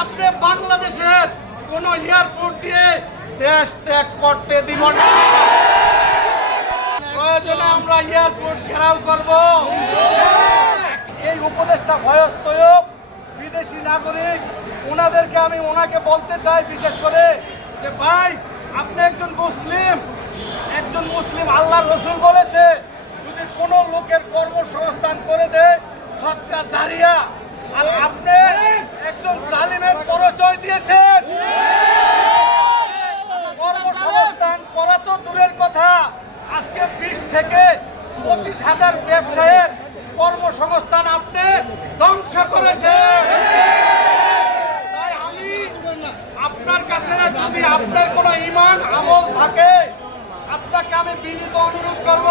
আপনি বাংলাদেশের কোন এয়ারপোর্ট দিয়ে দেশ ত্যাগ করতে দিব না। প্রয়োজনে আমরা এয়ারপোর্ট ঘেরাও করব। এই উপদেষ্টা ভয়স্তয়ক বিদেশি নাগরিক, ওনাকে বলতে চাই বিশেষ করে যে ভাই, আপনি একজন মুসলিম, আল্লাহর রসুল বলেছে যদি কোনো লোকের কর্মসংস্থান করে দেয় সদকা জারিয়া, আর আপনি একজন জালিমের পরিচয় দিয়েছেন। কর্মসংস্থান করা তো দূরের কথা, আজকে 20 থেকে 25,000 ব্যবসায়ের কর্মসংস্থান আপনি ধ্বংস করেছেন। তাই আমি আপনার কাছে যদি আপনার কোনো ঈমান আমল থাকে, আপনাকে আমি বিনীত অনুরোধ করব,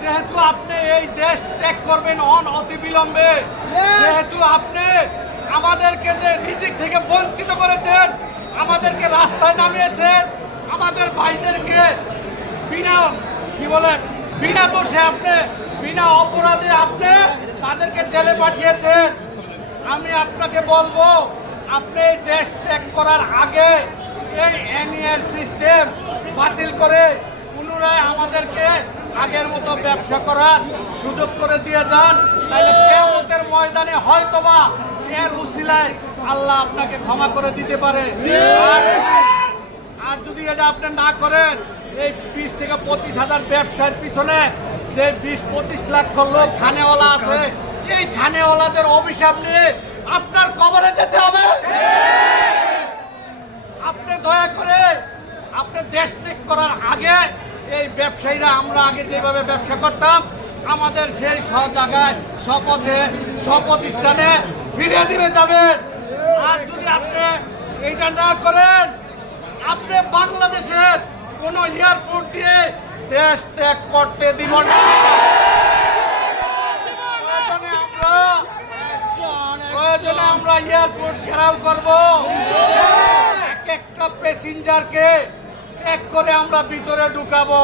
যেহেতু আপনি এই দেশ ত্যাগ করবেন অতি বিলম্বে, যেহেতু আপনি আমাদেরকে যে রিজিক থেকে বঞ্চিত করেছেন, আমাদেরকে রাস্তায় নামিয়েছেন, আমাদের ভাইদেরকে বিনা দোষে আপনি বিনা অপরাধে আপনি তাদেরকে জেলে পাঠিয়েছেন। আমি আপনাকে বলবো, আপনি এই দেশ ত্যাগ করার আগে এই এনইআর সিস্টেম বাতিল করে পুনরায় আমাদেরকে আগের মতো ব্যবসা করার সুযোগ করে দিয়ে যান, তাহলে কিয়ামতের ময়দানে হয়তোবা এর উসিলায় আল্লাহ আপনাকে ক্ষমা করে দিতে পারে। আর যদি এটা আপনি না করেন, এই 20 থেকে 25,000 ব্যবসার পিছনে যে 20-25 লক্ষ লোক খানেওয়ালা আছে, এই খানেওয়ালাদের অভিশাপ নিয়ে আপনার কবরে যেতে হবে। আপনি দয়া করে আপনি দেশ ত্যাগ করার আগে এই ব্যবসায়ীরা, আমরা আগে যেভাবে ব্যবসা করতাম, আমাদের সেই জায়গায় স্বপথে স্বপ্রতিষ্ঠানে ফিরে দিয়ে যাবেন। আর যদি আপনি এইটা না করেন, আপনি বাংলাদেশের কোন এয়ারপোর্ট দিয়ে দেশ ত্যাগ করতে দিব না। প্রয়োজনে আমরা এয়ারপোর্ট ঘেরাও করব। এক একটা প্যাসেঞ্জারকে চেক করে আমরা ভিতরে ঢুকাবো।